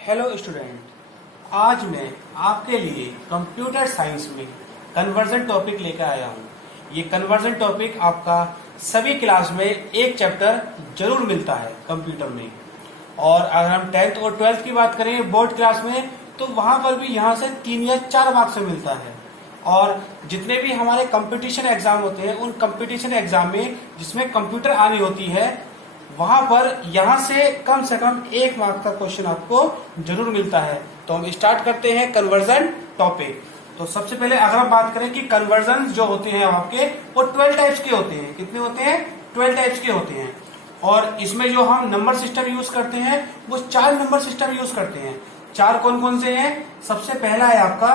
Hello student, आज मैं आपके लिए कंप्यूटर साइंस में कन्वर्जन टॉपिक लेकर आया हूँ। ये कन्वर्जन टॉपिक आपका सभी क्लास में एक चैप्टर जरूर मिलता है कंप्यूटर में। और अगर हम 10th और 12th की बात करें बोर्ड क्लास में, तो वहां पर भी यहाँ से 3 या 4 मार्क्स से मिलता है। और जितने भी हमारे कंपटीशन एग्जाम होते हैं, उन कंपटीशन एग्जाम में जिसमें कंप्यूटर आनी होती है, वहां पर यहां से कम 1 मार्क का क्वेश्चन आपको जरूर मिलता है। तो हम स्टार्ट करते हैं कन्वर्जन टॉपिक। तो सबसे पहले अगर हम बात करें कि कन्वर्जन जो होते हैं आपके, वो 12 टाइप्स के होते हैं। कितने होते हैं? 12 टाइप्स के होते हैं। और इसमें जो हम नंबर सिस्टम यूज करते हैं वो 4 नंबर सिस्टम यूज करते हैं। 4 कौन कौन से हैं? सबसे पहला है आपका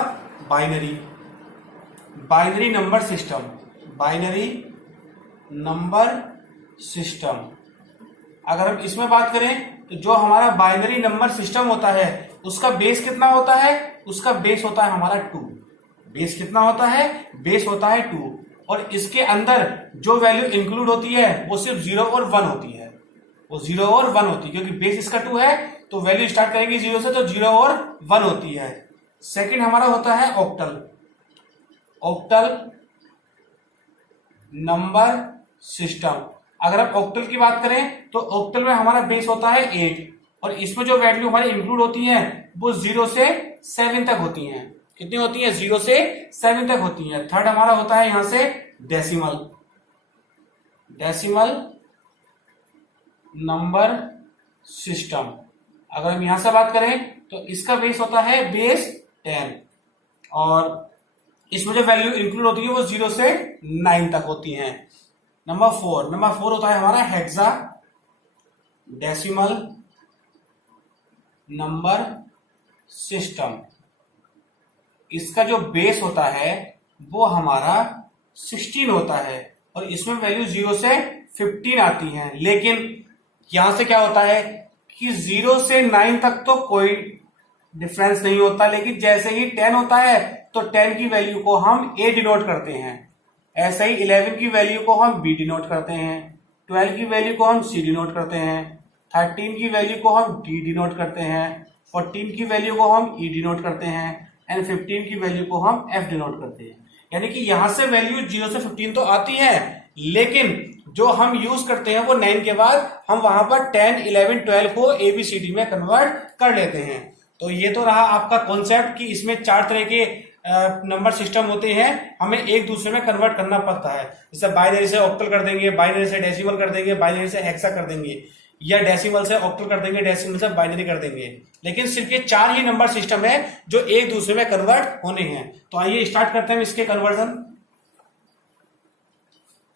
binary number system. Binary number system, अगर हम इसमें बात करें तो जो हमारा बाइनरी नंबर सिस्टम होता है उसका बेस कितना होता है? उसका बेस होता है हमारा 2। बेस कितना होता है? बेस होता है 2। और इसके अंदर जो वैल्यू इंक्लूड होती है वो सिर्फ 0 और 1 होती है। वो 0 और 1 होती है, क्योंकि बेस इसका 2 है तो वैल्यू स्टार्ट करेंगे 0 से, तो 0 और 1 होती है। सेकंड हमारा होता है ऑक्टल। ऑक्टल नंबर सिस्टम, अगर आप ऑक्टल की बात करें तो ऑक्टल में हमारा बेस होता है 8 और इसमें जो वैल्यू हमारी इंक्लूड होती है वो 0 से 7 तक होती हैं। कितनी होती है? 0 से 7 तक होती हैं। थर्ड हमारा होता है यहां से डेसिमल। डेसिमल नंबर सिस्टम, अगर हम यहां से बात करें तो इसका बेस होता है बेस 10 और इसमें जो वैल्यू इंक्लूड होती है वो 0 से 9 तक होती हैं। नंबर 4 होता है हमारा हेक्सा डेसिमल नंबर सिस्टम। इसका जो बेस होता है वो हमारा 16 होता है और इसमें वैल्यू 0 से 15 आती है। लेकिन यहां से क्या होता है कि 0 से 9 तक तो कोई डिफरेंस नहीं होता, लेकिन जैसे ही 10 होता है तो 10 की वैल्यू को हम A डिनोट करते हैं। ऐसे ही 11 की वैल्यू को हम B डिनोट करते हैं, 12 की वैल्यू को हम C डिनोट करते हैं, 13 की वैल्यू को हम D डिनोट करते हैं, 14 की वैल्यू को हम E डिनोट करते हैं एंड 15 की वैल्यू को हम F डिनोट करते हैं। यानी कि यहां से वैल्यू 0 से 15 तो आती है, लेकिन जो हम यूज करते हैं वो 9 के बाद हम वहां पर 10, 11, 12 को ABCD में कन्वर्ट कर लेते हैं। तो ये तो रहा आपका कॉन्सेप्ट कि इसमें 4 तरह के नंबर सिस्टम होते हैं, हमें एक दूसरे में कन्वर्ट करना पड़ता है। जैसे बाइनरी से ऑक्टल कर देंगे, बाइनरी से डेसिमल कर देंगे, बाइनरी से हेक्सा कर देंगे, या डेसिमल से ऑक्टल कर देंगे, डेसिमल से बाइनरी कर देंगे। लेकिन सिर्फ ये 4 ही नंबर सिस्टम है जो एक दूसरे में कन्वर्ट होने हैं। तो आइए स्टार्ट करते हैं इसके कन्वर्जन।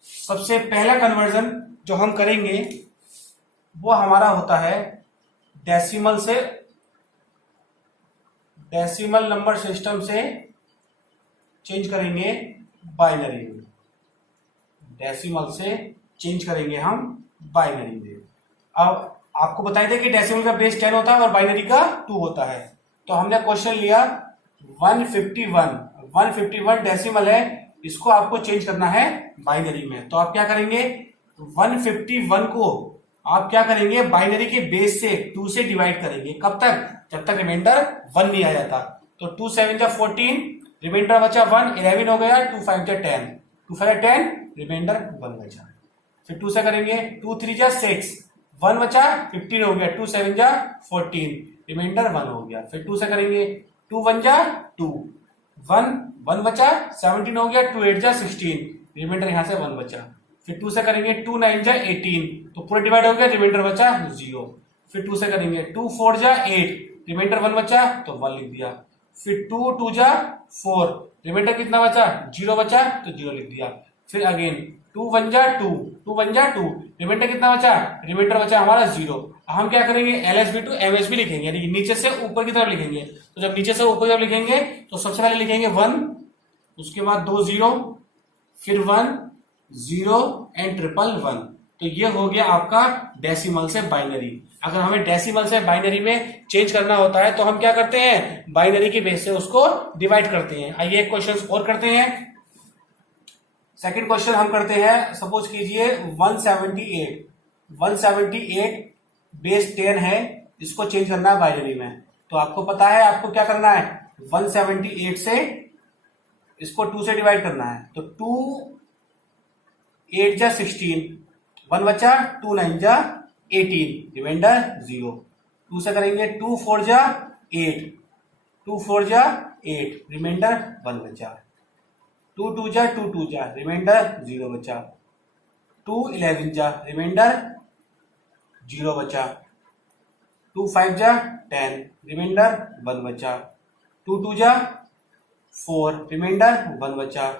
सबसे पहला कन्वर्जन जो हम करेंगे वो हमारा होता है डेसिमल नंबर सिस्टम से चेंज करेंगे बाइनरी में। डेसिमल से चेंज करेंगे हम बाइनरी में। अब आपको बताया था कि डेसिमल का बेस 10 होता है और बाइनरी का 2 होता है। तो हमने क्वेश्चन लिया 151 डेसिमल है, इसको आपको चेंज करना है बाइनरी में। तो आप क्या करेंगे? 151 को आप क्या करेंगे? बाइनरी के बेस से 2 से डिवाइड करेंगे। कब तक? जब तक रिमाइंडर 1 नहीं आ जाता। तो 2 7 जा 14, रिमाइंडर बचा 1, 11 हो गया, 2 5 जा 10, 2 5 जा 10, रिमाइंडर 1 बचा। फिर 2 से करेंगे 2 3 जा 6, 1 बचा, 15 हो गया, 2 7 जा 14, रिमाइंडर 1 हो गया। फिर 2 से करेंगे 2 1 जा 2, 1 बचा, 17 हो गया, 2 8 जा 16, रिमाइंडर यहां से 1 बचा। फिर 2 से करेंगे 2 9 जा 18, तो पूरा डिवाइड हो गया, रिमाइंडर बचा 0। फिर 2 से करेंगे 2 4 जा 8, रिमाइंडर 1 बचा तो 1 लिख दिया। फिर 2 2 जा 4, रिमाइंडर कितना बचा? 0 बचा तो 0 लिख दिया। फिर अगेन 2 1 जा 2, 2 1 जा 2, रिमाइंडर कितना बचा? रिमाइंडर बचा हमारा 0। हम क्या करेंगे? LSB टू MSB लिखेंगे, यानी नीचे से ऊपर की तरफ लिखेंगे। तो जब नीचे से ऊपर की तरफ लिखेंगे तो सबसे पहले लिखेंगे 1, उसके बाद 2 0, फिर 1 0 एंड 111। तो ये हो गया आपका डेसिमल से बाइनरी। अगर हमें डेसिमल से बाइनरी में चेंज करना होता है तो हम क्या करते हैं? बाइनरी के बेस से उसको डिवाइड करते हैं। आइए एक क्वेश्चन और करते हैं। सेकंड क्वेश्चन हम करते हैं, सपोज कीजिए 178 बेस 10 है, इसको चेंज करना है बाइनरी में। तो आपको पता है आपको क्या करना है, 178 से इसको 2 से डिवाइड करना है। तो 2 8 जा 16, 1 बचा, 2 9 जा 18, रिमाइंडर 0। 2 से करेंगे 2 4 जा 8, 2 4 जा 8, रिमाइंडर 1 बचा। 2 2 जा 2 2 जा, रिमाइंडर 0 बचा। 2 11 जा, रिमाइंडर 0 बचा। 2 5 जा 10, रिमाइंडर 1 बचा। 2 2 जा 4, रिमाइंडर 1 बचा।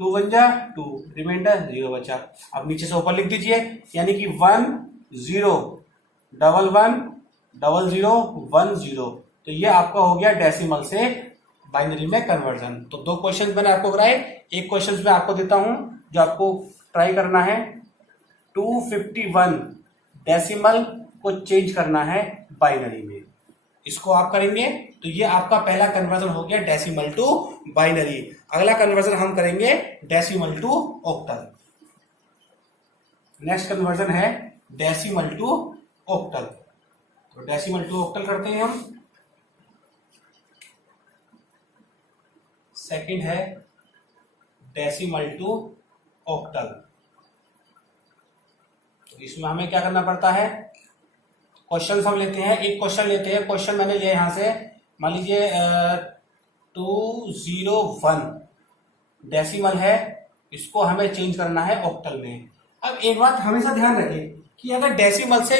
2 1 जा 2, रिमाइंडर 0 बचा। अब नीचे से ऊपर लिख दीजिए, यानी कि 1 0 1 1 0 0 1 0। तो ये आपका हो गया डेसिमल से बाइनरी में कन्वर्जन। तो 2 क्वेश्चन मैंने आपको कराए, एक क्वेश्चन मैं आपको देता हूं जो आपको ट्राई करना है। 251 डेसिमल को चेंज करना है बाइनरी में, इसको आप करेंगे तो ये आपका पहला कन्वर्जन हो गया डेसिमल टू बाइनरी। अगला कन्वर्जन हम करेंगे decimal to octal. Next conversion है डेसिमल टू ऑक्टल। तो डेसिमल टू ऑक्टल करते हैं हम। सेकंड है डेसिमल टू ऑक्टल। तो इसमें हमें क्या करना पड़ता है, क्वेश्चन हम लेते हैं, एक क्वेश्चन लेते हैं। क्वेश्चन मैंने लिया यहां से, मान लीजिए 201 डेसिमल है, इसको हमें चेंज करना है ऑक्टल में। अब एक बात हमेशा ध्यान रखें कि अगर डेसिमल से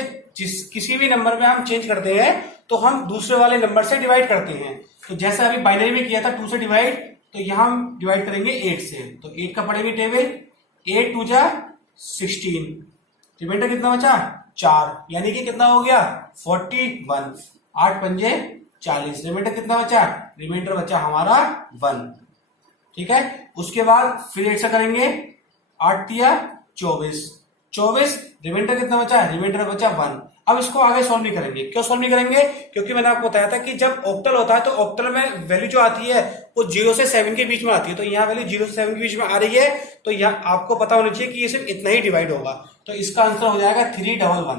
किसी भी नंबर में हम चेंज करते हैं तो हम दूसरे वाले नंबर से डिवाइड करते हैं। तो जैसे अभी बाइनरी में किया था 2 से डिवाइड, तो यहां हम डिवाइड करेंगे 8 से। तो 8 का पढ़ेंगे टेबल, 8 2 जा 16, रिमाइंडर कितना बचा 4, यानी कि कितना हो गया 41। 8 पंजे 40, रिमाइंडर कितना बचा, रिमाइंडर बचा हमारा 1। ठीक है, उसके बाद फिर 8 से करेंगे, 8 तिया 24, 24, रिमाइंडर कितना बचा, रिमाइंडर बचा 1। अब इसको आगे सॉल्व नहीं करेंगे। क्यों सॉल्व नहीं करेंगे, क्योंकि मैंने आपको बताया था कि जब ऑक्टल होता है तो ऑक्टल में वैल्यू जो आती है वो 0 से 7 के बीच में आती है। तो यहाँ वैल्यू 0 से 7 के बीच में आ रही है, तो यहाँ आपको पता होना चाहिए कि ये सिर्फ इतना ही डिवाइड होगा। तो इसका आंसर हो जाएगा 311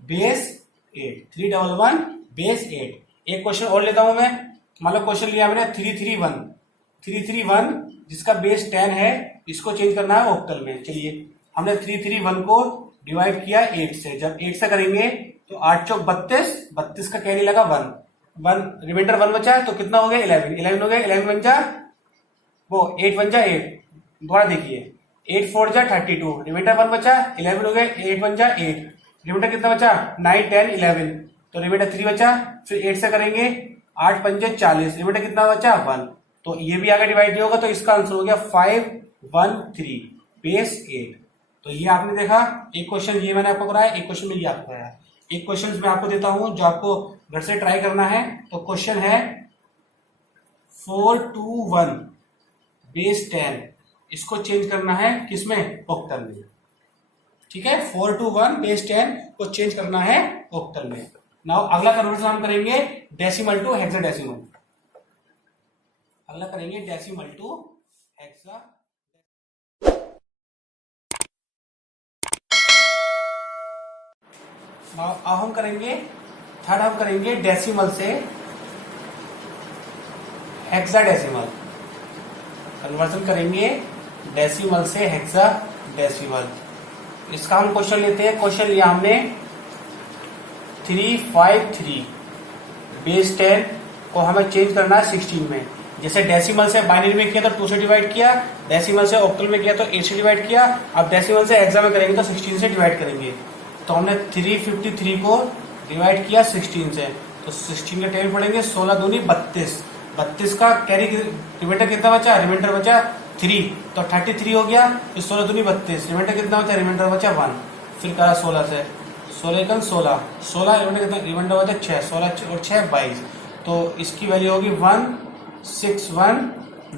बेस 8, 311 बेस 8। एक क्वेश्चन और लेता हूं मैं, मान लो क्वेश्चन लिया मैंने 331 जिसका बेस 10 है, इसको चेंज करना है ऑक्टल में। चलिए हमने 331 को डिवाइड किया 8 से। जब 8 से करेंगे तो 8 चौक 32, 32 का कैरी लगा 1, रिमाइंडर 1 बचा, तो कितना हो गया 11 हो गया। 11 बन जा वो 8 बन जा 8, दोबारा देखिए 8 4 जा 32, रिमाइंडर 1 बचा, 11 हो गया, 8 बन जा 8, रिमाइंडर कितना बचा 9 10 11, तो रिमाइंडर 3 बचा। फिर 8 से करेंगे 8 पंजे 40, रिमाइंडर कितना बचा 1। तो ये भी आगे डिवाइड नहीं होगा, तो इसका आंसर हो गया 513 बेस 8। तो ये आपने देखा, एक क्वेश्चन ये मैंने आपको कराया, एक क्वेश्चन में ये आपको कराया। एक क्वेश्चन मैं आपको देता हूं जो आपको घर से ट्राई करना है। तो क्वेश्चन है 421 बेस 10, इसको चेंज करना है किसमें, ऑक्टल में। ठीक है, 421 बेस 10 को चेंज करना है ऑक्टल में। नाउ अगला कन्वर्जन हम करेंगे डेसिमल टू हेक्साडेसिमल। अगला करेंगे डेसिमल टू हेक्सा। अब हम करेंगे थर्ड, हम करेंगे डेसिमल से हेक्साडेसिमल। कन्वर्जन करेंगे डेसिमल से हेक्साडेसिमल। इसका हम क्वेश्चन लेते हैं। क्वेश्चन लिया हमने 353 बेस 10 को हमें चेंज करना है 16 में। जैसे डेसिमल से बाइनरी में किया तो 2 से डिवाइड किया, डेसिमल से ऑक्टल में किया तो 8 से डिवाइड किया। अब डेसिमल से हेक्सा में करेंगे तो 16 से डिवाइड करेंगे। तो हमने 353 को डिवाइड किया 16 से, तो 16 के टेबल पढ़ेंगे 16 दूनी 32, 32 का कैरी रिमाइंडर कितना बचा, रिमाइंडर बचा 3, तो 33 हो गया। फिर 16 दूनी 32, रिमाइंडर कितना बचा, रिमाइंडर बचा 1। फिर करा 16 से, 16 एकन 16, 16 रिमाइंडर कितना, रिमाइंडर बचा 6, 16 और 6 22। तो इसकी वैल्यू होगी 161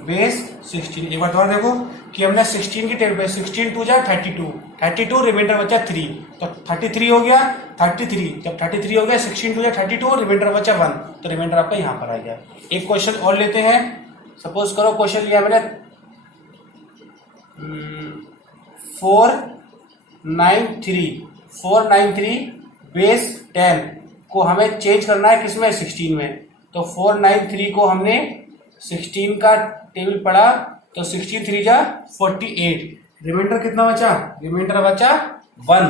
बेस 16। एक बार दोबारा देखो कि हमने 16 की टेबल पे 16 2 जा 32, रिमाइंडर बचा 3, तो 33 हो गया। 33 जब 33 हो गया, 16 2 जा 32, रिमाइंडर बचा 1, तो रिमाइंडर आपका यहाँ पर आ गया। एक क्वेश्चन और लेते हैं। सपोज करो क्वेश्चन लिया मैंने 493 बेस 10 को हमें चेंज करना है किसमें, 16 में। तो 493 को हमने 16 का टेबल पढ़ा, तो 16 3 जा 48, रिमाइंडर कितना बचा, रिमाइंडर बचा 1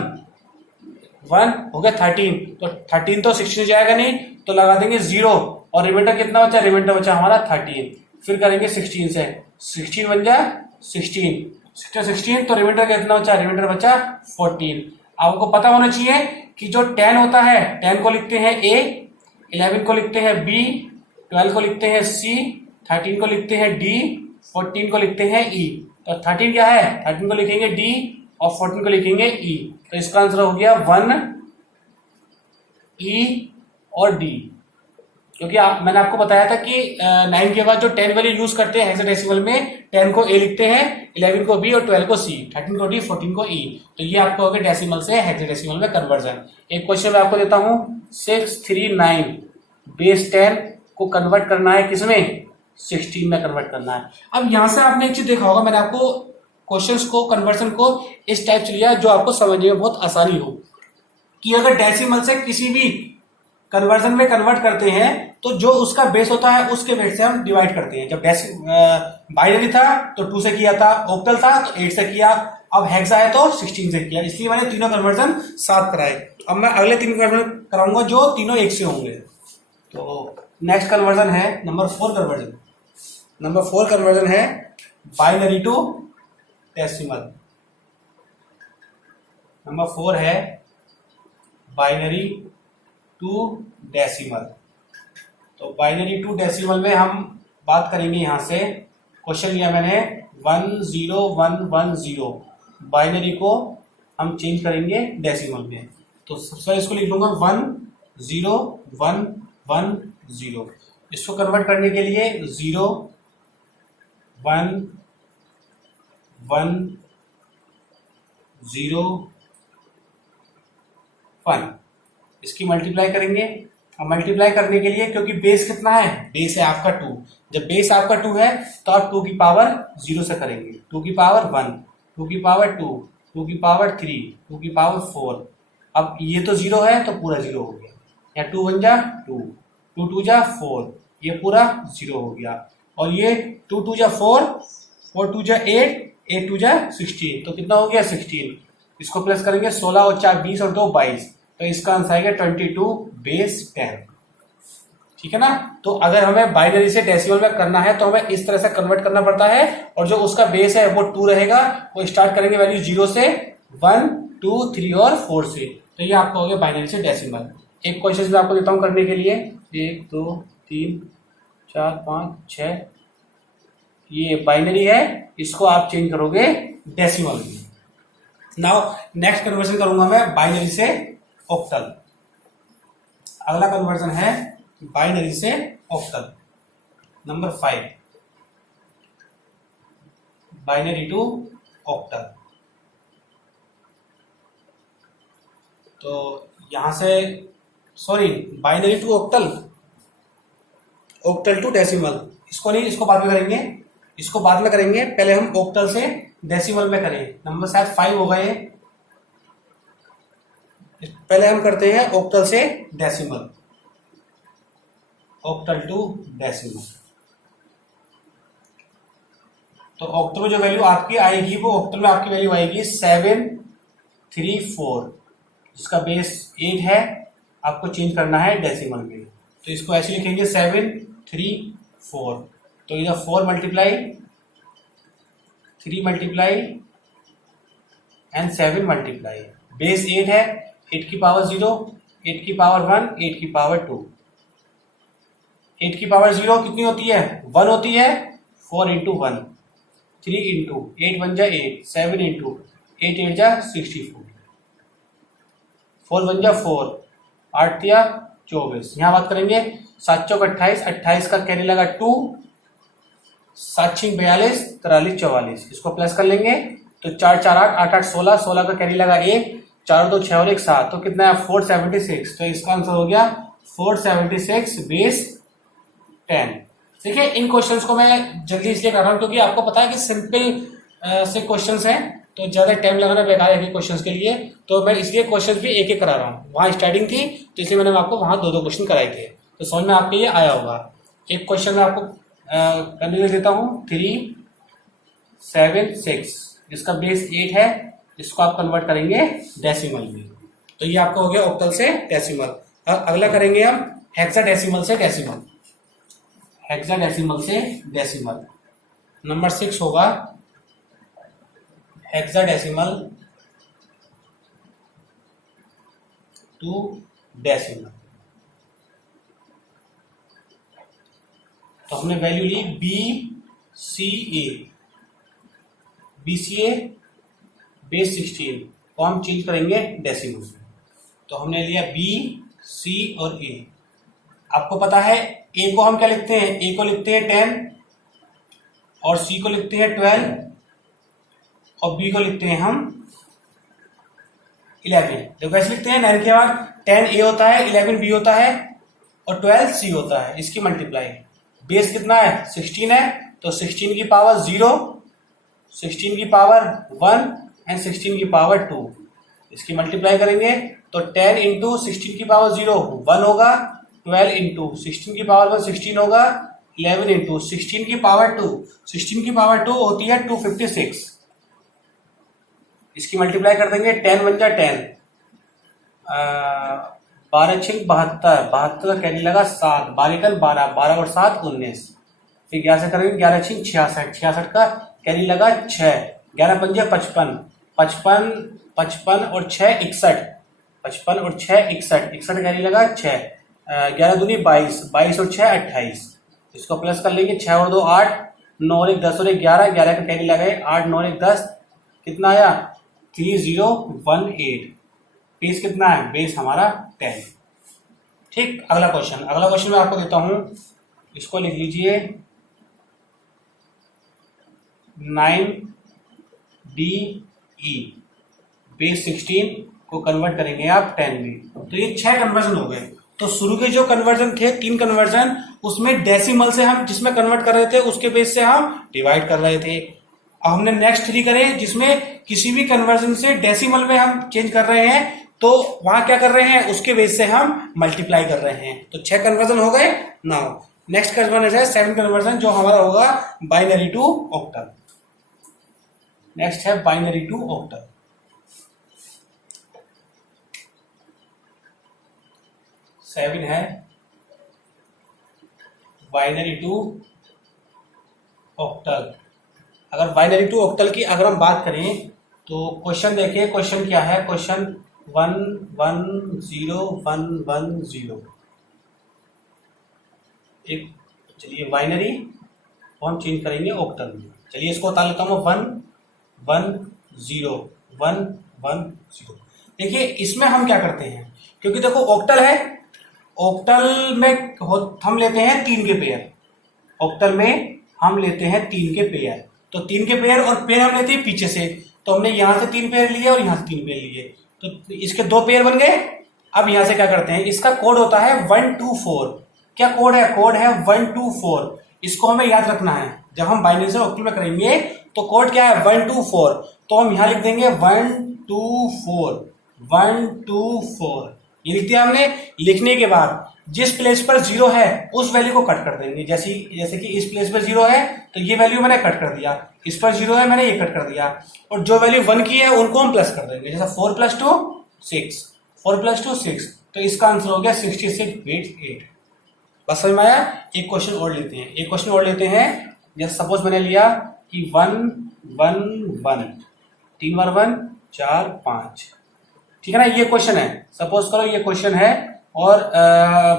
हो गया 13। तो 13 तो 16 जाएगा नहीं, तो लगा देंगे 0, और रिमाइंडर कितना बचा, रिमाइंडर बचा हमारा 13। फिर करेंगे 16 से, 16 बन जा 16, तो रिमाइंडर कितना बचा, रिमाइंडर बचा 14। आपको पता होना चाहिए कि जो 10 होता है, 10 को लिखते हैं A, 11 को लिखते हैं B, 12 को लिखते हैं C, 13 को लिखते हैं D, 14 को लिखते हैं E। तो 13 क्या है, 13 को लिखेंगे D और 14 को लिखेंगे E। तो इसका आंसर हो गया 1 E और D। क्योंकि मैंने आपको बताया था कि 9 के बाद जो 10 वैल्यू यूज करते हैं हेक्साडेसिमल में, 10 को A लिखते हैं, 11 को B और 12 को C, 13 को D, 14 को E। तो ये आपको हो गया डेसिमल से हेक्साडेसिमल में कन्वर्जन। एक क्वेश्चन मैं आपको देता हूं, 639 बेस 10 को कन्वर्ट करना है किसमें, 16 में कन्वर्ट करना है। अब यहां से आपने एक चीज देखा होगा, मैंने आपको क्वेश्चंस को, कन्वर्जन को इस टाइप से लिया जो आपको समझने में बहुत आसानी हो, कि अगर डेसिमल से किसी भी कन्वर्जन में कन्वर्ट करते हैं तो जो उसका बेस होता है उसके बेस से हम डिवाइड करते हैं। जब बाइनरी था तो 2 से किया था, ऑक्टल था तो 8 से किया, अब हेक्सा है तो 16 से किया। इसलिए मैंने तीनों कन्वर्जन साथ कराए। अब मैं अगले 3 कन्वर्जन कराऊंगा जो तीनों एक से होंगे। तो नेक्स्ट कन्वर्जन है नंबर 4 कन्वर्जन। नंबर 4 कन्वर्जन है बाइनरी टू डेसिमल। नंबर 4 है बाइनरी टू डेसिमल। तो बाइनरी टू डेसिमल में हम बात करेंगे, यहां से क्वेश्चन लिया मैंने 10110, बाइनरी को हम चेंज करेंगे डेसिमल में। तो सबसे पहले इसको लिख लूंगा 10110। इसको कन्वर्ट करने के लिए 0 1 1 0 1, इसकी मल्टीप्लाई करेंगे। अब मल्टीप्लाई करने के लिए, क्योंकि बेस कितना है, बेस है आपका 2, जब बेस आपका 2 है तो आप 2 की पावर 0 से करेंगे, 2 की पावर 1, 2 की पावर 2, 2 की पावर 3, 2 की पावर 4। अब ये तो 0 है तो पूरा 0 हो गया, या 2 1 जा 2, 2 2 जा 4, ये पूरा 0 हो गया। और ये 2 2 जा 4, 4 2 जा 8, 8 2 जा 16, तो कितना हो गया 16। इसको प्लस करेंगे, 16 और 4 20 और 2 22, तो इसका आंसर आएगा 22 बेस 10। ठीक है ना। तो अगर हमें बाइनरी से डेसिमल में करना है तो हमें इस तरह से कन्वर्ट करना पड़ता है, और जो उसका बेस है वो 2 रहेगा, वो स्टार्ट करेंगे वैल्यू 0 से, 1 2 3 और 4 से। तो ये आपका हो गया बाइनरी से डेसिमल। एक क्वेश्चन मैं आपको देता हूं करने के लिए, 1 2 3 4 5 6, ये बाइनरी है, इसको आप चेंज करोगे डेसिमल में। नाउ नेक्स्ट कन्वर्जन करूंगा मैं बाइनरी से ऑक्टल। अगला कन्वर्जन है बाइनरी से octal. Number 5 binary to octal. तो यहां से sorry binary to octal, octal to decimal, इसको नहीं, इसको बाद में करेंगे, इसको बाद में करेंगे, पहले हम ऑक्टल से डेसिमल में करें। नंबर शायद 5 होगा ये, पहले हम करते हैं ऑक्टल से डेसिमल, ऑक्टल टू डेसिमल। तो ऑक्टल में जो वैल्यू आपकी आएगी, वो ऑक्टल में आपकी वैल्यू आएगी 734, जिसका बेस 8 है, आपको चेंज करना है डेसिमल में। तो इसको ऐसे लिखेंगे 734। तो इधर 4 multiply 3 multiply and 7 multiply, base 8 है, 8 की पावर 0, 8 की पावर 1, 8 की पावर 2। 8 की पावर 0 कितनी होती है, 1 होती है, 4 इंटू 1, 3 इंटू 8 1 जा 8, 7 इंटू 8 8 जा 64, 4 1 जा 4, 8 या 24। यहाँ बात करेंगे 7 चौक 28, 28 का कैरी लगा 2, 7 6 42, 43 44, इसको प्लस कर लेंगे तो 4 4 8 8 8 16, 16 का कैरी लगा 1, 4 2 6 और 1 7, तो कितना है 476। तो इसका आंसर हो गया 476 बेस 10। देखिए इन क्वेश्चंस को मैं जल्दी इसलिए कर रहा हूं क्योंकि आपको पता है कि सिंपल से क्वेश्चंस हैं, तो ज़्यादा टाइम लगाना बेकार है क्वेश्चन के लिए, तो मैं इसलिए क्वेश्चन भी एक एक करा रहा हूँ। वहाँ स्टार्टिंग थी तो इसलिए मैंने आपको वहाँ 2-2 क्वेश्चन कराए थे, तो समझ में आपके ये आया होगा। एक क्वेश्चन मैं आपको करने के लिए देता हूँ 3, 7, 6, जिसका बेस 8 है, इसको आप कन्वर्ट करेंगे डेसिमल में। तो ये आपका हो गया ऑक्टल से डेसिमल। अगला करेंगे हम हेक्साडेसिमल से डेसिमल। हेक्साडेसिमल से डेसिमल नंबर 6 होगा हेक्साडेसिमल टू डेसिमल। तो हमने वैल्यू ली BCA बेस 16 को हम चेंज करेंगे डेसिमल में। तो हमने लिया B, C और A। आपको पता है A को हम क्या लिखते हैं, A को लिखते हैं 10 और C को लिखते हैं 12 और B को लिखते हैं हम 11। जब वैसे लिखते हैं 9 के बाद 10 A होता है, 11 B होता है और 12 C होता है। इसकी मल्टीप्लाई बेस कितना है 16 है, तो 16 की पावर 0, 16 की पावर 1 एंड 16 की पावर 2। इसकी मल्टीप्लाई करेंगे तो 10 इंटू 16 की पावर 0 1 होगा, 12 इंटू 16 की पावर 1 16 होगा, 11 इंटू 16 की पावर 2, 16 की पावर 2 होती है 256। इसकी मल्टीप्लाई कर देंगे 10 बन जाए 10, 12 6 72, 72 का कैरी लगा 7, 12 12, 12 और 7 19। फिर 11 से करेंगे 11 6 66, 66 का कैरी लगा 6, 11 5 55, 55 55 और 6 61, 55 और 6 61, 61 कैरी लगा 6, 11 दूनी 22, 22 और 6 28। इसको प्लस कर लेंगे 6 और 2 8, 9 और 1 10 और 1 11, 11 का कैरी लगाए 8 9 और 1 10, कितना आया 3018। बेस कितना है, बेस हमारा 10। ठीक, अगला क्वेश्चन मैं आपको देता हूं, इसको लिख लीजिए 9DE बेस 16 को कन्वर्ट करेंगे आप 10 में। तो ये 6 कन्वर्जन हो गए। तो शुरू के जो कन्वर्जन थे 3 कन्वर्जन, उसमें डेसिमल से हम जिसमें कन्वर्ट कर रहे थे उसके बेस से हम डिवाइड कर रहे थे। अब हमने नेक्स्ट 3 करे जिसमें किसी भी कन्वर्जन से डेसिमल में हम चेंज कर रहे हैं, तो वहां क्या कर रहे हैं उसके बेस से हम मल्टीप्लाई कर रहे हैं। तो 6 कन्वर्जन हो गए। नाउ नेक्स्ट कन्वर्जन है 7 कन्वर्जन, जो हमारा होगा बाइनरी टू ऑक्टल। नेक्स्ट है बाइनरी टू ऑक्टल। सेवन है बाइनरी टू ऑक्टल। अगर बाइनरी टू ऑक्टल की अगर हम बात करें तो क्वेश्चन देखिए, क्वेश्चन क्या है, क्वेश्चन 1101110। एक चलिए बाइनरी को हम चेंज करेंगे ऑक्टल में। चलिए इसको बता लेता हूँ 1101110। देखिए इसमें हम क्या करते हैं, क्योंकि देखो ऑक्टल है, ऑक्टल में हम लेते हैं 3 के पेयर। ऑक्टल में हम लेते हैं 3 के पेयर, तो 3 के पेयर और पेयर हम लेते हैं पीछे से। तो हमने यहां से 3 पेयर लिए और यहां से 3 पेयर लिए, तो इसके 2 पेयर बन गए। अब यहां से क्या करते हैं, इसका कोड होता है 124। क्या कोड है, कोड है 124। इसको हमें याद रखना है। जब हम बाइनरी से ऑक्टल में करेंगे तो कोड क्या है 124, तो हम यहां लिख देंगे 124। ये लिख दिया हमने। लिखने के बाद जिस प्लेस पर 0 है उस वैल्यू को कट कर देंगे। जैसे कि इस प्लेस पर 0 है तो ये वैल्यू मैंने कट कर दिया, इस पर 0 है मैंने ये कट कर दिया, और जो वैल्यू 1 की है उनको हम प्लस कर देंगे। जैसे 4 + 2 6, 4 + 2 6, तो इसका आंसर हो गया 66/8। बस समझ में आया। एक क्वेश्चन और लेते हैं। जैसे सपोज मैंने लिया कि 1 1 1, 3 बार 1 4 5, ठीक है ना। ये क्वेश्चन है, सपोज करो ये क्वेश्चन है और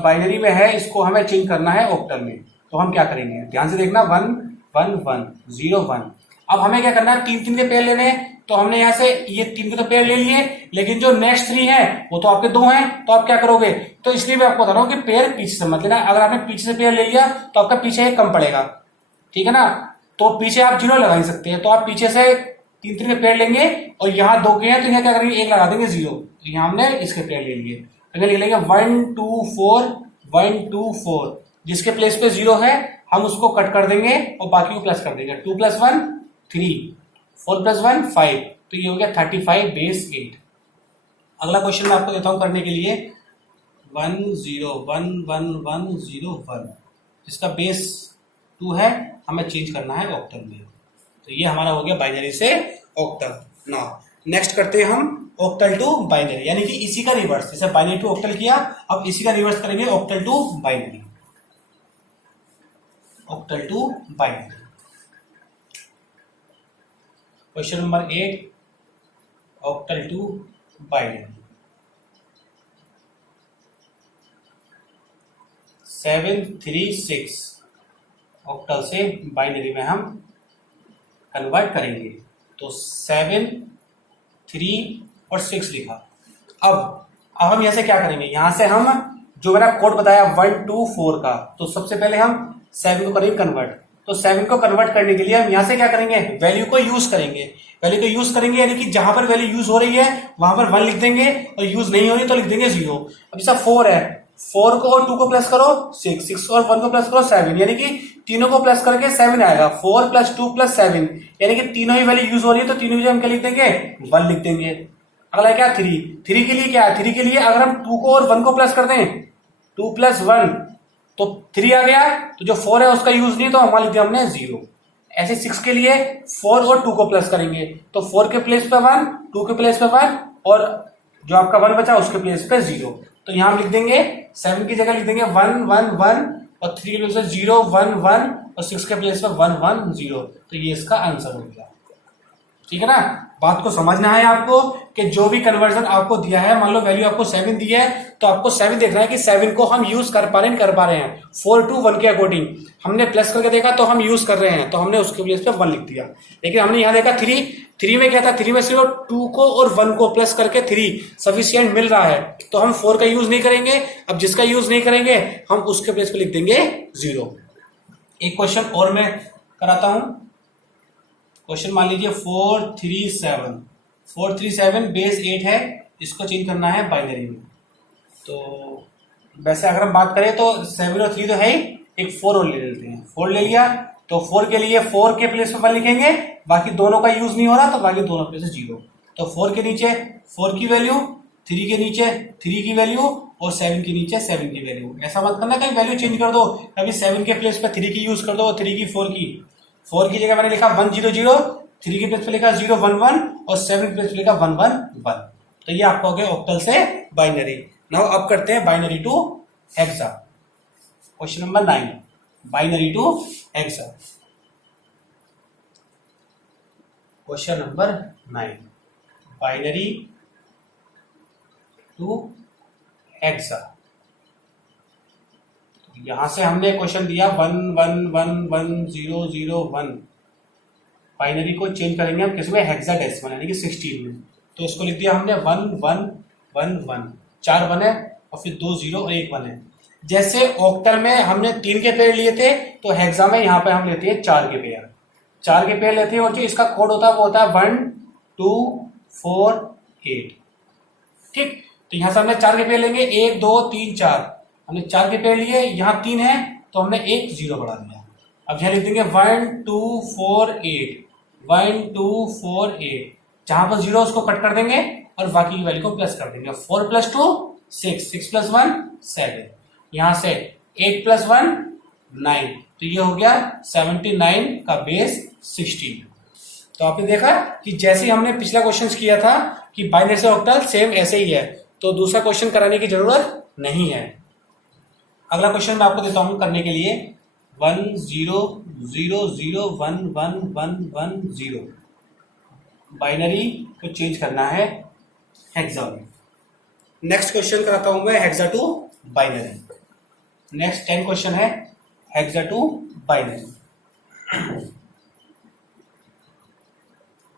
बाइनरी में है, इसको हमें चेंज करना है ऑक्टल में। तो हम क्या करेंगे, ध्यान से देखना, 1 1 1 0 1। अब हमें क्या करना है, 3 के पेयर लेने हैं। तो हमने यहाँ से ये 3 के तो पेयर ले लिए, लेकिन जो नेक्स्ट 3 है वो तो आपके 2 हैं, तो आप क्या करोगे। तो इसलिए मैं आपको बता रहा हूँ कि पेयर पीछे से मत लेना। अगर आपने पीछे से पेयर ले लिया तो आपका पीछे एक कम पड़ेगा, ठीक है ना। तो पीछे आप 0 लगा ही सकते हैं। तो आप पीछे से 3 के पेयर लेंगे और यहाँ 2 के हैं तो यहाँ क्या करेंगे, 1 लगा देंगे 0। तो यहाँ हमने इसके पेयर ले लिए, तो लिख लेंगे 124। जिसके प्लेस पे 0 है हम उसको कट कर देंगे और बाकी को प्लस कर देंगे। 2 + 1 3, 4 + 1 5, तो ये हो गया 35 बेस 8। अगला क्वेश्चन मैं आपको देता हूं करने के लिए 1 0 1 1 1 0 1, जिसका बेस 2 है, हमें चेंज करना है ऑक्टल में। तो ये हमारा हो गया बाइनरी से ऑक्टल। नाउ नेक्स्ट करते हैं हम ऑक्टल टू बाइनरी, यानी कि इसी का रिवर्स। जैसे बाइनरी टू ऑक्टल किया, अब इसी का रिवर्स करेंगे octal to binary. Octal to binary question number 8, octal to binary. 7 3 6 octal से बाइनरी में हम कन्वर्ट करेंगे। तो 7 3 और 6 लिखा। अब हम यहां से क्या करेंगे, यहां से हम जो मैंने कोड बताया 1 2 4 का, तो सबसे पहले हम 7 को करेंगे कन्वर्ट। तो 7 को कन्वर्ट करने के लिए हम यहां से क्या करेंगे, वैल्यू को यूज करेंगे। वैल्यू को यूज करेंगे यानी कि जहां पर वैल्यू यूज हो रही है वहां पर 1 लिख देंगे, और यूज नहीं हो रही तो लिख देंगे 0। अब जैसा 4 है, 4 को और 2 को प्लस करो 6, 6 और 1 को प्लस करो 7, यानी कि तीनों को प्लस करके 7 आएगा। 4 + 2 + 7, यानी कि तीनों ही वैल्यू यूज हो रही है, तो तीनों ही हम क्या लिख देंगे, 1 लिख देंगे। अगला क्या 3 के लिए क्या है, 3 के लिए अगर हम 2 को और 1 को प्लस कर दें 2 + 1 तो 3 आ गया। तो जो 4 है उसका यूज नहीं, तो हमारा लिख दिया हमने 0। ऐसे 6 के लिए 4 और 2 को प्लस करेंगे, तो 4 के प्लेस पे 1, 2 के प्लेस पे 1, और जो आपका 1 बचा उसके प्लेस पे 0। तो यहां हम लिख देंगे 7 की जगह लिख देंगे 1 1 1, और 3 के प्लेस पे 0 1 1, और 6 के प्लेस पे 1 1 0। तो ये इसका आंसर हो गया। ठीक है ना, बात को समझना है आपको कि जो भी कन्वर्जन आपको दिया है, मान लो वैल्यू आपको 7 दी है, तो आपको 7 देखना है कि 7 को हम यूज कर पा रहे हैं 4 to 1 के अकॉर्डिंग। हमने प्लस करके देखा तो हम यूज कर रहे हैं, तो हमने उसके प्लेस पे 1 लिख दिया। लेकिन हमने यहां देखा 3 में क्या था, 3 में सिर्फ 2 को और 1 को प्लस करके 3 सफिशियंट मिल रहा है, तो हम 4 का यूज नहीं करेंगे। अब जिसका यूज नहीं करेंगे हम उसके प्लेस पे लिख देंगे 0। एक क्वेश्चन और मैं कराता हूं। क्वेश्चन मान लीजिए 4 3 7 बेस 8 है, इसको चेंज करना है बाइनरी में। तो वैसे अगर हम बात करें तो 7 और 3 तो है ही, एक 4 और ले लेते हैं। 4 ले लिया तो 4 के लिए 4 के प्लेस पे 1 लिखेंगे, बाकी दोनों का यूज नहीं हो रहा तो बाकी दोनों प्लेस 0। तो 4 के नीचे 4 की वैल्यू, 3 के नीचे 3 की वैल्यू, और 7 के नीचे 7 की वैल्यू। ऐसा मत करना कहीं वैल्यू चेंज कर दो, कभी 7 के प्लेस पे 3 की यूज कर दो, 3 की 4 की। 4 की जगह मैंने लिखा 1 0 0, 3 के प्लेस पे लिखा 0 1 1, और 7 के प्लेस पे लिखा 1 1 1। तो ये आपका हो गया ऑक्टल से बाइनरी। नाउ अब करते हैं binary to hexa. Question number 9, binary to hexa. Question number 9, binary to hexa. यहां से हमने क्वेश्चन दिया 1 1 1 1 0 0 1। बाइनरी को चेंज करेंगे हम किसमें, हेक्साडेसिमल यानी कि 16 में। तो इसको लिख दिया हमने 1 1 1 1, 4 1 है, और फिर 2 0 और 1 1 है। जैसे ऑक्टल में हमने 3 के पेयर लिए थे, तो हेक्सा में यहाँ पे हम लेते हैं 4 के पेयर। 4 के पेयर लेते हैं, और जो इसका कोड होता है वो होता है 1 2 4 8। ठीक, तो यहां से हमने 4 के पेयर लेंगे, 1 2 3 4। हमने 4 के पेयर लिए, यहाँ 3 है तो हमने एक 0 बढ़ा दिया। अब यहां लिख देंगे 1 2 4 8, 1 2 4 8। जहां पर 0 उसको कट कर देंगे और बाकी की वैल्यू को प्लस कर देंगे। 4 + 2 6, 6 + 1 7। यहां से 8 + 1 9, तो ये हो गया 79 का बेस 16। तो आपने देखा कि जैसे हमने पिछला क्वेश्चन किया था कि बाइनरी से ऑक्टल सेम ऐसे ही है, तो दूसरा क्वेश्चन कराने की जरूरत नहीं है। अगला क्वेश्चन मैं आपको देता हूं करने के लिए 1 0 0 0 1 1 1 1 0। बाइनरी को चेंज करना है हेक्सा में। नेक्स्ट क्वेश्चन कराता हूं मैं hexa to binary. Next 10 question है hexa to binary.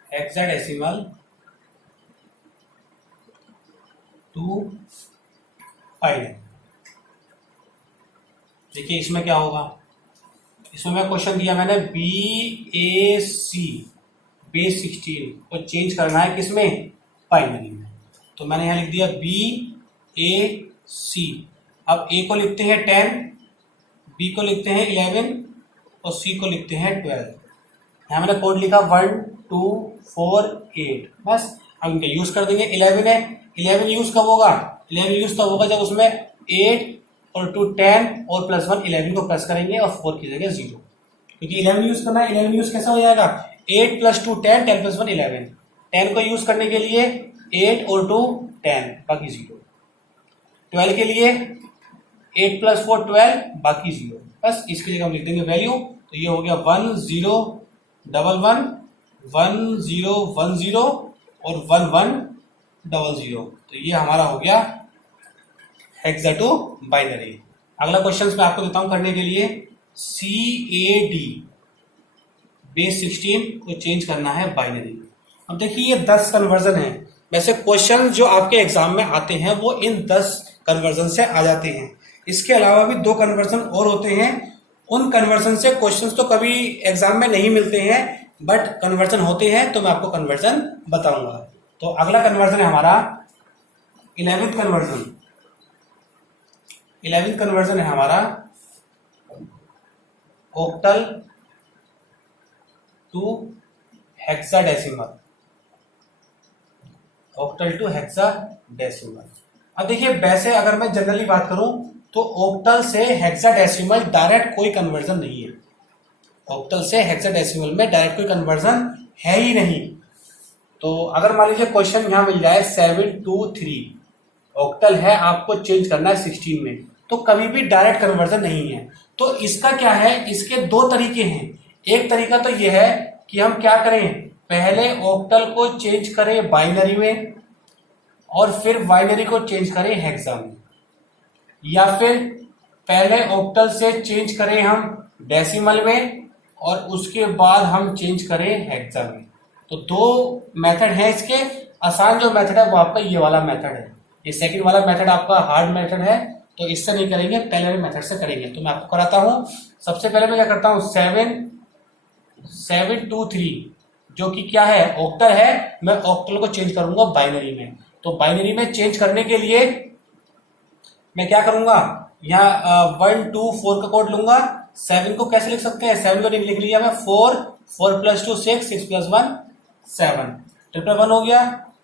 Hexadecimal to binary. देखिए इसमें क्या होगा, इसमें मैं क्वेश्चन दिया मैंने BAC बेस 16 को चेंज करना है किसमें, बाइनरी में। तो मैंने यहां लिख दिया BAC। अब A को लिखते हैं 10, B को लिखते हैं 11, और C को लिखते हैं 12। यहां मैंने कोड लिखा 1 4 8, बस हम इनका यूज कर देंगे। 11 है, 11 यूज कब होगा? 11 यूज तब होगा जब उसमें 8 और 2 10 और प्लस 1 11 को प्लस करेंगे और 4 की जगह 0, क्योंकि 11 यूज करना है। 11 यूज कैसा हो जाएगा? 8 प्लस 2 10, 10 प्लस 1 11। 10 को यूज करने के लिए 8 और 2 10 बाकी 0। 12 के लिए 8 प्लस 4 12 बाकी 0, बस इसकी जगह हम लिख देंगे वैल्यू। तो ये हो गया 1 0 1 1 1 0 1 0 और 1 1 0 0। तो ये हमारा हो गया हेक्सा टू बाइनरी। अगला क्वेश्चन मैं आपको देता हूं करने के लिए। CAD बेस 16 को चेंज करना है बाइनरी। अब देखिए ये 10 कन्वर्जन है। वैसे क्वेश्चन जो आपके एग्जाम में आते हैं वो इन 10 कन्वर्जन से आ जाते हैं। इसके अलावा भी 2 कन्वर्जन और होते हैं। उन कन्वर्जन से क्वेश्चंस तो कभी एग्जाम में नहीं मिलते हैं, बट कन्वर्जन होते हैं, तो मैं आपको कन्वर्जन बताऊंगा। तो अगला कन्वर्जन है हमारा 11th कन्वर्जन। 11th कन्वर्जन है हमारा octal to hexadecimal. Octal to hexadecimal. अब देखिए वैसे अगर मैं जनरली बात करूं तो ऑक्टल से हेक्साडेसिमल डायरेक्ट कोई कन्वर्जन नहीं है। ऑक्टल से हेक्साडेसिमल में डायरेक्ट कोई कन्वर्जन है ही नहीं। तो अगर मान लीजिए क्वेश्चन यहां मिल जाए 723, ऑक्टल है, आपको चेंज करना है 16 में, तो कभी भी डायरेक्ट कन्वर्जन नहीं है। तो इसका क्या है, इसके 2 तरीके हैं। एक तरीका तो यह है कि हम क्या करें, पहले ऑक्टल को चेंज करें बाइनरी में और फिर बाइनरी को चेंज करें हेक्सा में, या फिर पहले ऑक्टल से चेंज करें हम डेसिमल में और उसके बाद हम चेंज करें हेक्सा में। तो 2 मेथड है इसके। आसान जो मेथड है वो आपका ये वाला मेथड है। ये सेकंड वाला मेथड आपका हार्ड मेथड है, तो इससे नहीं करेंगे, पहले वाले मेथड से करेंगे। तो मैं आपको कराता हूं। सबसे पहले मैं क्या करता हूं, 723 जो कि क्या है, ऑक्टल है, मैं ऑक्टल को चेंज करूंगा बाइनरी में। तो बाइनरी में चेंज करने के लिए मैं क्या करूंगा, यहाँ 1 2 4 का कोड लूंगा। 7 को कैसे लिख सकते हैं, 7 को लिख लिया मैं 4 4 प्लस 2 6 6 प्लस 1 7, ट्रिपल 1 हो गया।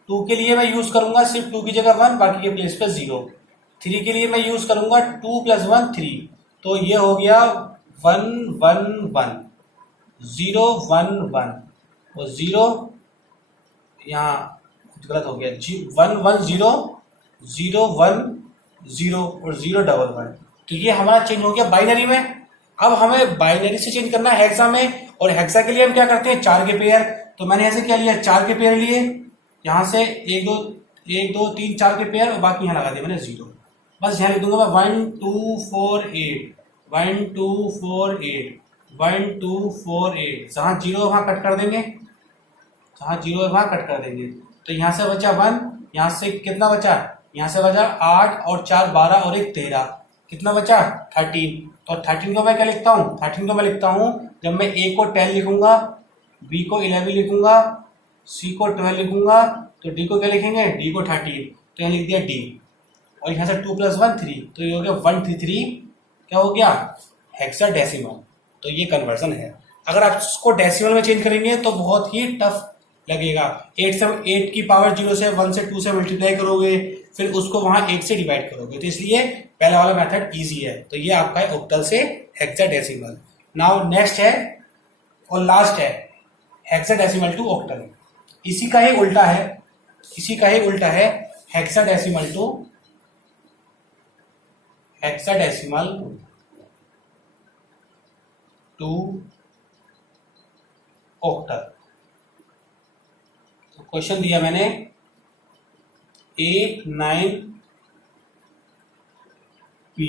2 के लिए मैं यूज करूंगा सिर्फ 2 की जगह 1, बाकी के प्लेस पे 0। 3 के लिए मैं यूज करूंगा 2 प्लस 1 3, तो ये हो गया 1 1 1 0 1 1 और 0, यहाँ गलत हो गया, 1 1 0 0 1 0 और 0 1 1। तो ये हमारा चेंज हो गया बाइनरी में। अब हमें बाइनरी से चेंज करना है हेक्सा में, और हेक्सा के लिए हम क्या करते हैं, 4 के पेयर। तो मैंने ऐसे क्या लिया, 4 के पेयर लिए, यहाँ से 1 2 3 4 के पेयर और बाकी यहाँ लगा दिया मैंने 0। बस यहाँ लिख दूंगा मैं 1 2 4 8 1 2 4 8 1 2 4 8। जहाँ 0 वहां कट कर देंगे, जहाँ 0 है वहां कट कर देंगे। तो यहाँ से बचा 1, यहाँ से कितना बचा, यहाँ से बचा 8 और 4 12 और 1 13, कितना बचा 13। तो 13 को मैं क्या लिखता हूँ, 13 को मैं लिखता हूँ, जब मैं A को 10 लिखूंगा, B को 11 लिखूंगा, C को 12 लिखूंगा, तो D को क्या लिखेंगे, D को 13, तो यहाँ लिख दिया D। और यहाँ से 2 प्लस 1 3, तो ये हो गया 133, क्या हो गया, हेक्साडेसिमल। तो ये कन्वर्जन है। अगर आप इसको डेसिमल में चेंज करेंगे तो बहुत ही टफ लगेगा। 8 की पावर 0 से 1 से 2 से मल्टीप्लाई करोगे, फिर उसको वहां 8 से डिवाइड करोगे, तो इसलिए पहला वाला मेथड इजी है। तो ये आपका है ऑक्टल से हेक्साडेसिमल। नाउ नेक्स्ट है और लास्ट है हेक्साडेसिमल टू ऑक्टल। इसी का ही उल्टा है, हेक्साडेसिमल टू ऑक्टल। क्वेश्चन दिया मैंने 8 9 P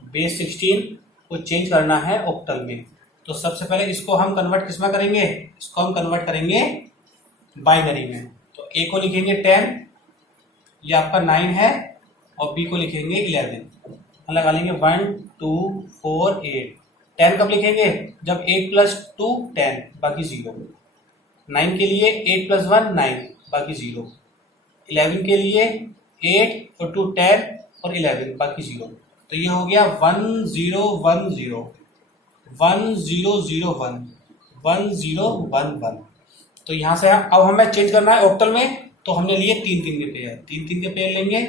बेस 16 को चेंज करना है ऑक्टल में। तो सबसे पहले इसको हम कन्वर्ट किसमें करेंगे, इसको हम कन्वर्ट करेंगे बाइनरी में। तो A को लिखेंगे 10, ये आपका 9 है, और B को लिखेंगे 11। लगा लेंगे 1 2 4 8। 10 कब लिखेंगे, जब 8 प्लस 2 10 बाकी 0। 9 के लिए 8 प्लस 1 9 बाकी 0। 11 के लिए 8 और 2 10 और 11 बाकी 0। तो ये हो गया 1 0 1 0 1 0 0 1 1 0 1 1। तो यहां से अब हमें चेंज करना है ऑक्टल में, तो हमने लिए 3 3 के पेयर, 3 3 के पेयर लेंगे,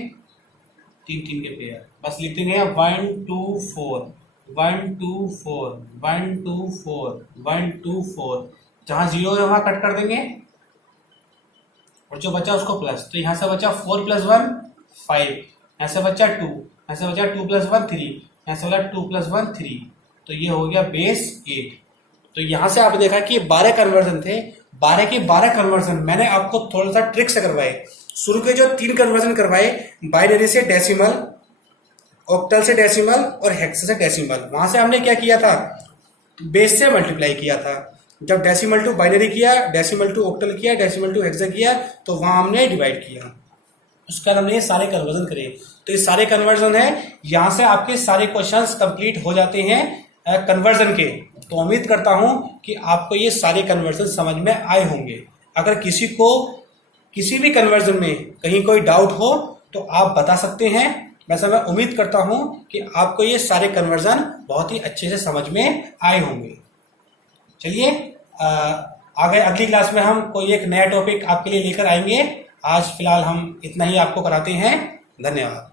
3 3 के पेयर, बस लिख देंगे 1 2 4 1 2 4 1 2 4 1 2 4, जहां 0 है वहां कट कर देंगे और जो बचा उसको प्लस, तो यहां से बचा 4 + 1 5, यहां से बचा 2, यहां से बचा 2 + 1 3, यहां से बचा 2 + 1 3, तो ये हो गया बेस 8। तो यहां से आपने देखा कि 12 कन्वर्जन थे, 12 के 12 कन्वर्जन मैंने आपको थोड़ा सा ट्रिक से करवाए। शुरू के जो 3 कन्वर्जन करवाए, बाइनरी से डेसिमल, ऑक्टल से डेसिमल और हेक्सा से डेसिमल, वहां से हमने क्या किया था, बेस से मल्टीप्लाई किया था। जब डेसिमल टू बाइनरी किया, डेसिमल टू ऑक्टल किया, डेसिमल टू हेक्सा किया, तो वहां हमने डिवाइड किया, उसके बाद हमने ये सारे कन्वर्जन करे। तो ये सारे कन्वर्जन है, यहां से आपके सारे क्वेश्चंस कंप्लीट हो जाते हैं कन्वर्जन के। तो उम्मीद करता हूं कि आपको ये सारे कन्वर्जन समझ में आए होंगे। अगर किसी को किसी भी कन्वर्जन में कहीं कोई डाउट हो तो आप बता सकते हैं। वैसे मैं उम्मीद करता हूं कि आपको ये सारे कन्वर्जन बहुत ही अच्छे से समझ में आए होंगे। चलिए आगे अगली क्लास में हम कोई एक नया टॉपिक आपके लिए लेकर आएंगे। आज फिलहाल हम इतना ही आपको कराते हैं। धन्यवाद।